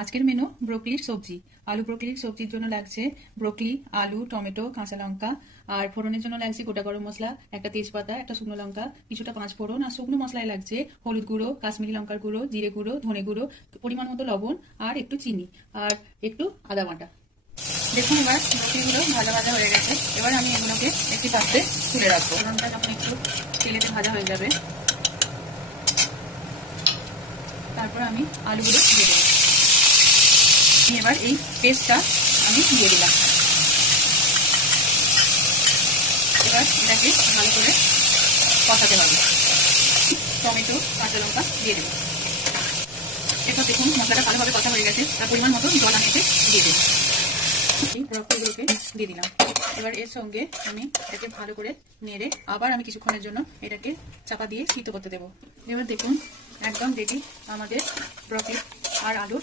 আজকের মেনু ব্রোকলির সবজি। আলু ব্রোকলির সবজির জন্য লাগছে ব্রোকলি, আলু, টমেটো, কাঁচা লঙ্কা। আর ফোড়নের জন্য লাগছে গোটা গরম মশলা, একটা তেজপাতা, একটা শুকনো লঙ্কা, কিছুটা পাঁচ ফোড়ন। আর শুকনো মশলায় লাগছে হলুদ গুঁড়ো, কাশ্মীরি লঙ্কার গুঁড়ো, জিরে গুঁড়ো, ধনে গুঁড়ো, পরিমাণ মতো লবণ, আর একটু চিনি, আর একটু আদা বাটা। দেখুন, এবার ব্রোকলিগুলো ভাজা ভাজা হয়ে গেছে। এবার আমি এগুলোকে একটি পাত্রে তুলে রাখবো। ফোড়নটা যখন একটু তেলেতে ভাজা হয়ে যাবে, তারপর আমি আলুগুলো দিয়ে দেবো। এবার এই পেস্টটা আমি দিয়ে দিলাম। এবার এটাকে ভালো করে কষাতে হবে। টমেটো, কাঁচা লঙ্কা দিয়ে দেবো। এরপর দেখুন মশলাটা ভালোভাবে কষা হয়ে গেছে। তার পরিমাণ মতো জল আমি এতে দিয়ে দেবো। এই ব্রকলিগুলোকে দিয়ে দিলাম। এবার এর সঙ্গে আমি এটাকে ভালো করে নেড়ে আবার আমি কিছুক্ষণের জন্য এটাকে চাপা দিয়ে সিদ্ধ করতে দেবো। এবার দেখুন একদম রেডি আমাদের ব্রকলি আর আলুর